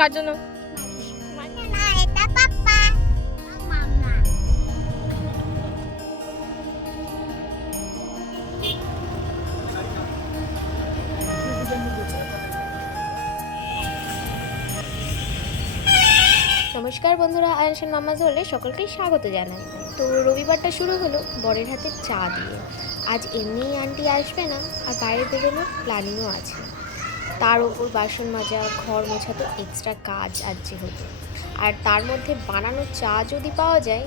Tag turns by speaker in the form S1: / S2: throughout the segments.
S1: কার জন্য?
S2: নমস্কার বন্ধুরা আয়নসেন মামা হলে সকলকেই স্বাগত জানাই। তো রবিবারটা শুরু হলো বরের হাতে চা দিয়ে। আজ এমনিই আন্টি আসবে না, আর বাইরে বেরোনোর প্ল্যানিংও আছে। তার ওপর বাসন মাজা, ঘর মোছা তো এক্সট্রা কাজ আজ যেহেতু। আর তার মধ্যে বানানো চা যদি পাওয়া যায়,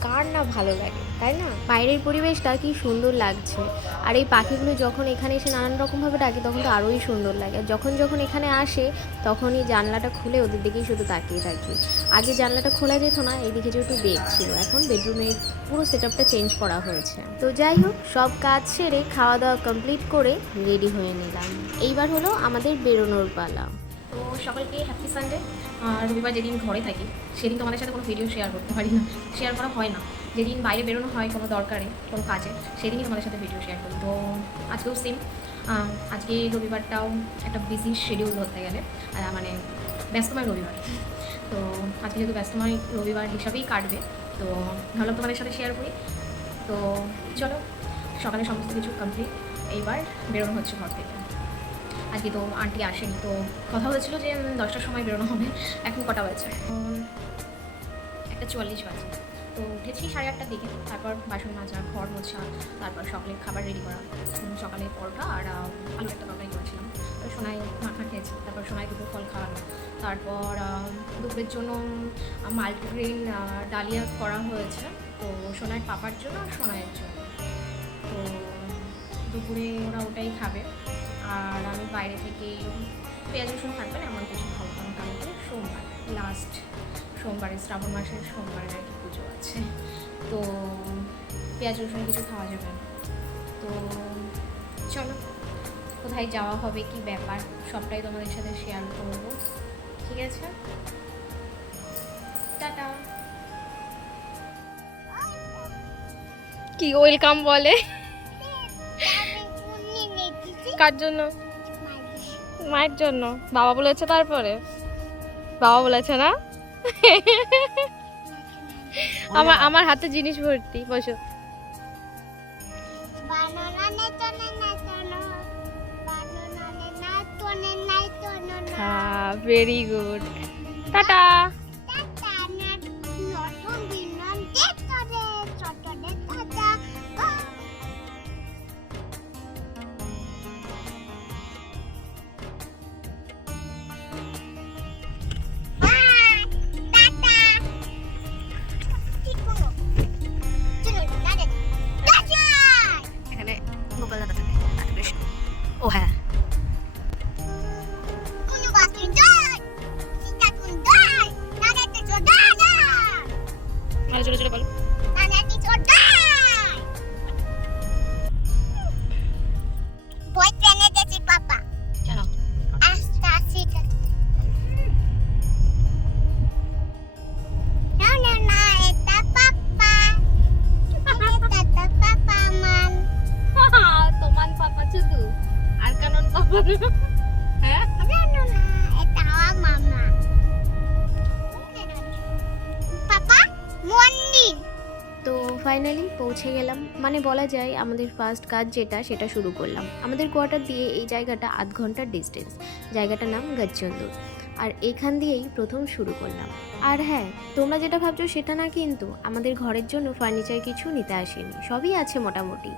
S2: কার না ভালো লাগে, তাই না? বাইরের পরিবেশটা কি সুন্দর লাগছে। আর এই পাখিগুলো যখন এখানে এসে নানান রকমভাবে ডাকে, তখন তো আরোই সুন্দর লাগে। যখন যখন এখানে আসে, তখনই জানলাটা খুলে ওদের দিকেই শুধু তাকিয়ে থাকি। আগে জানলাটা খোলা যেত না এইদিকে যেহেতু বেড ছিল, এখন বেডরুমে পুরো সেট আপটা চেঞ্জ করা হয়েছে। তো যাই হোক, সব কাজ সেরে খাওয়া দাওয়া কমপ্লিট করে রেডি হয়ে নিলাম। এইবার হলো আমাদের বেরোনোর পালা।
S1: তো সকলকে হ্যাপি সানডে আর রবিবার যেদিন ঘরে থাকি, সেদিন তোমাদের সাথে কোনো ভিডিও শেয়ার করতে পারি না। শেয়ার করা হয় না। যেদিন বাইরে বেরোনো হয় কোনো দরকারে, কোনো কাজে, সেদিনই তোমাদের সাথে ভিডিও শেয়ার করি। তো আজকেও সেম আজকে রবিবারটাও একটা বিজি শিডিউল ধরতে গেলে মানে ব্যস্তময় রবিবার। তো আজকে যেহেতু ব্যস্তময় রবিবার হিসাবেই কাটবে, তো ভাবলাম তোমাদের সাথে শেয়ার করি। তো চলো, সকালে সমস্ত কিছু কমপ্লিট এইবার বেরোনো হচ্ছে ঘর থেকে। আজকে তো আন্টি আসেনি, তো কথা হয়েছিল যে দশটার সময় বেরোনো হবে, এখন কটা বাজে? একটা চুয়াল্লিশ বাজে। তো উঠেছি সাড়ে আটটার দিকে। তারপর বাসন মাজা, ঘর মোছা, তারপর সকালে খাবার রেডি করা। সকালে পরোটা আর আলু একটা তরকারি করেছিলাম। সোনাই মাখা খেয়েছি। তারপর সোনাই দুটো ফল খাওয়ানো তারপর দুপুরের জন্য মাল্টিগ্রেন ডালিয়া করা হয়েছে। তো সোনার পাপার জন্য আর সোনাইয়ের জন্য। তো দুপুরে ওরা ওটাই খাবে। আর আমি বাইরে থেকে পেঁয়াজ, রসুন থাকবে না, এমন কিছু খাব। কারণ কালকে সোমবার লাস্ট সোমবারে, শ্রাবণ মাসের সোমবারের আর কি। পুজো আছে। তো পেঁয়াজ, রসুন কিছু খাওয়া যাবে না। তো চলো, কোথায় যাওয়া হবে, কি ব্যাপার, সবটাই তোমাদের সাথে শেয়ার করব। ঠিক আছে?
S2: কি ওয়েলকাম বলে?
S1: কার জন্য? মায়ের জন্য। বাবা বলেছে তারপরে। বাবা বলেছে না? আমার আমার হাতে জিনিস ভর্তি বসো।
S3: বানানা নে তনে না তনো বানানা নে না তনে নাই না।
S1: হ্যাঁ ভেরি গুড টাটা
S3: টাটা।
S1: ও হ্যাঁ
S3: কোনো বাকি দই সীতা কোন দই দাদা তো দাদা
S1: মানে চলে চলে বলো
S3: দাদা কি
S2: হ্যাঁ? তো ফাইনালি পৌঁছে গেলাম। মানে বলা যায় আমাদের ফার্স্ট কাজ যেটা সেটা শুরু করলাম। আমাদের কোয়ার্টার দিয়ে এই জায়গাটা আধ ঘণ্টার ডিস্টেন্স জায়গাটার নাম গচ্চন্দর আর এখান দিয়েই প্রথম শুরু করলাম। আর হ্যাঁ তোমরা যেটা ভাবছ সেটা না কিন্তু আমাদের ঘরের জন্য ফার্নিচার কিছু নিতে আসেনি সবই আছে মোটামুটি।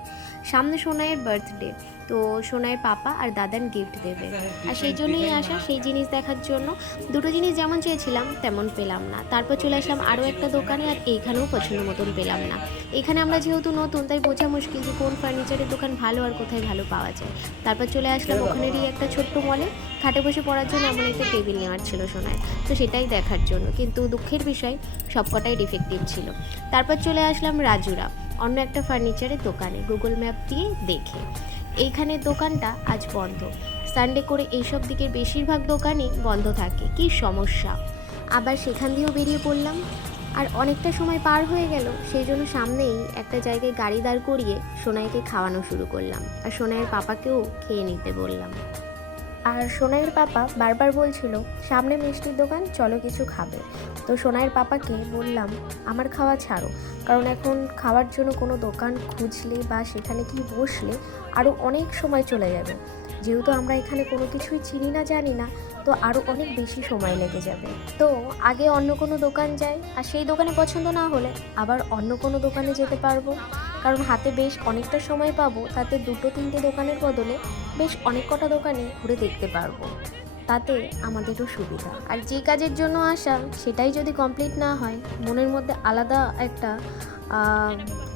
S2: সামনে সোনাইয়ের বার্থডে তো সোনাইয়ের পাপা আর দাদান গিফট দেবে। আর সেই জন্যই আসা সেই জিনিস দেখার জন্য দুটো জিনিস যেমন চেয়েছিলাম তেমন পেলাম না। তারপর চলে আসলাম আরও একটা দোকানে আর এইখানেও পছন্দ মতন পেলাম না। এখানে আমরা যেহেতু নতুন তাই বোঝা মুশকিল যে কোন ফার্নিচারের দোকান ভালো আর কোথায় ভালো পাওয়া যায়। তারপর চলে আসলাম ওখানেরই একটা ছোট্ট মলে খাটে বসে পড়ার জন্য এমন একটা টেবিল নেওয়ার ছিল সোনায় তো সেটাই দেখার জন্য। কিন্তু দুঃখের বিষয় সবকটাই ডিফেক্টিভ ছিল। তারপর চলে আসলাম রাজুরা, অন্য একটা ফার্নিচারের দোকানে গুগল ম্যাপ দিয়ে দেখে। এইখানে দোকানটা আজ বন্ধ। সানডে করে এইসব দিকের বেশিরভাগ দোকানই বন্ধ থাকে। কি সমস্যা? আবার সেখান দিয়েও বেরিয়ে পড়লাম। আর অনেকটা সময় পার হয়ে গেল সেই জন্য সামনেই একটা জায়গায় গাড়ি দাঁড় করিয়ে সোনাইকে খাওয়ানো শুরু করলাম। আর সোনাইয়ের পাপাকেও খেয়ে নিতে বললাম। আর সোনাইয়ের পাপা বারবার বলছিল, সামনে মিষ্টির দোকান, চলো কিছু খাবে। তো সোনাইয়ের পাপাকে বললাম, আমার খাওয়া ছাড়ো। কারণ এখন খাওয়ার জন্য কোনো দোকান খুঁজলে বা সেখানে কি বসলে আরও অনেক সময় চলে যাবে। যেহেতু আমরা এখানে কোনো কিছুই চিনি না, জানি না, তো আরও অনেক বেশি সময় লেগে যাবে। তো আগে অন্য কোনো দোকান যাই, আর সেই দোকানে পছন্দ না হলে আবার অন্য কোনো দোকানে যেতে পারব। কারণ হাতে বেশ অনেকটা সময় পাবো, তাতে দুটো তিনটে দোকানের বদলে বেশ অনেক কটা দোকানে ঘুরে দেখতে পারব। তাতে আমাদেরও সুবিধা। আর যে কাজের জন্য আসা, সেটাই যদি কমপ্লিট না হয়, মনের মধ্যে আলাদা একটা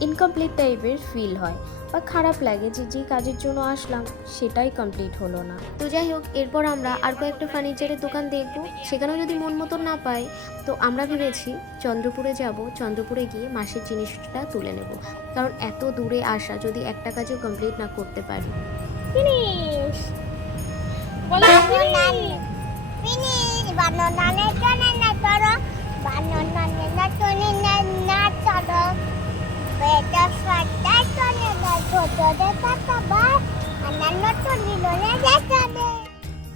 S2: ইনকমপ্লিট টাইপের ফিল হয় বা খারাপ লাগে যে যে কাজের জন্য আসলাম, সেটাই কমপ্লিট হলো না। তো যাই হোক, এরপর আমরা আর কয়েকটা ফার্নিচারের দোকান দেখব। সেখানেও যদি মন মতো না পাই, তো আমরা ভেবেছি চন্দ্রপুরে যাব। চন্দ্রপুরে গিয়ে মাসের জিনিসটা তুলে নেব। কারণ এত দূরে আসা, যদি একটা কাজও কমপ্লিট না করতে পারি।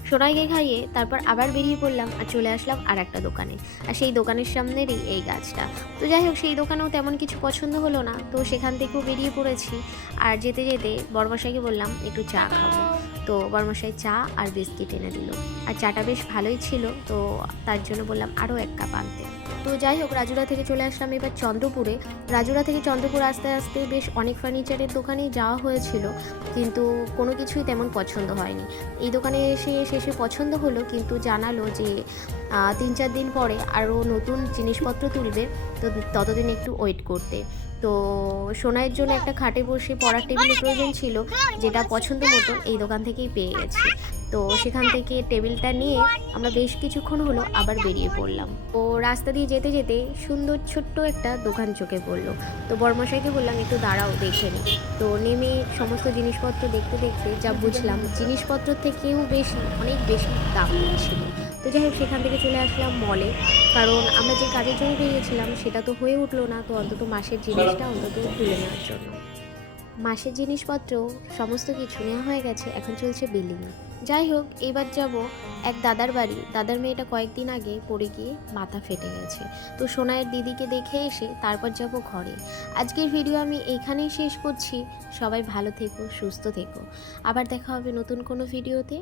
S2: সোনাইকে খাইয়ে তারপর আবার বেরিয়ে পড়লাম আর চলে আসলাম আর একটা দোকানে। আর সেই দোকানের সামনেরই এই গাছটা। তো যাই হোক, সেই দোকানেও তেমন কিছু পছন্দ হলো না। তো সেখান থেকেও বেরিয়ে পড়েছি। আর যেতে যেতে বর্মশাইকে বললাম, একটু চা খাব। তো বরমশাই চা আর বিস্কিট এনে দিল। আর চাটা বেশ ভালোই ছিল, তো তার জন্য বললাম আরও এক কাপ আনতে। তো যাই হোক, রাজুরা থেকে চলে আসলাম এবার চন্দ্রপুরে। রাজুরা থেকে চন্দ্রপুর আস্তে আস্তে বেশ অনেক ফার্নিচারের দোকানেই যাওয়া হয়েছিল, কিন্তু কোনো কিছুই তেমন পছন্দ হয়নি। এই দোকানে এসে শেষে পছন্দ হলো, কিন্তু জানালো যে তিন চার দিন পরে আরও নতুন জিনিসপত্র তুলবে, তো ততদিন একটু ওয়েট করতে। তো সোনাইয়ের জন্য একটা খাটে বসে পড়ার টেবিলের প্রয়োজন ছিল, যেটা পছন্দ মতো এই দোকান থেকেই পেয়ে গেছি। তো সেখান থেকে টেবিলটা নিয়ে আমরা বেশ কিছুক্ষণ হলো আবার বেরিয়ে পড়লাম। ও রাস্তা দিয়ে যেতে যেতে সুন্দর ছোট্ট একটা দোকান চোখে পড়ল। তো বর্মশাইকে বললাম, একটু দাঁড়াও, দেখে নি। তো নেমে সমস্ত জিনিসপত্র দেখতে দেখতে যা বুঝলাম, জিনিসপত্র থেকেও বেশি, অনেক বেশি দাম ছিল। যাই হোক, সেখান থেকে চলে আসলাম মলে কারণ আমরা যে কাজের জন্য বেরিয়েছিলাম, সেটা তো হয়ে উঠল না। তো অন্তত মাসের জিনিসটা অন্তত তুলে নেওয়ার জন্য। মাসের জিনিসপত্র, সমস্ত কিছু নেওয়া হয়ে গেছে। এখন চলছে বিলিং যাই হোক, এবার যাব এক দাদার বাড়ি। দাদার মেয়েটা কয়েকদিন আগে পড়ে গিয়ে মাথা ফেটে গেছে। তো সোনায়ের দিদিকে দেখে এসে তারপর যাব ঘরে। আজকের ভিডিও আমি এইখানেই শেষ করছি। সবাই ভালো থেকো, সুস্থ থেকো। আবার দেখা হবে নতুন কোনো ভিডিওতে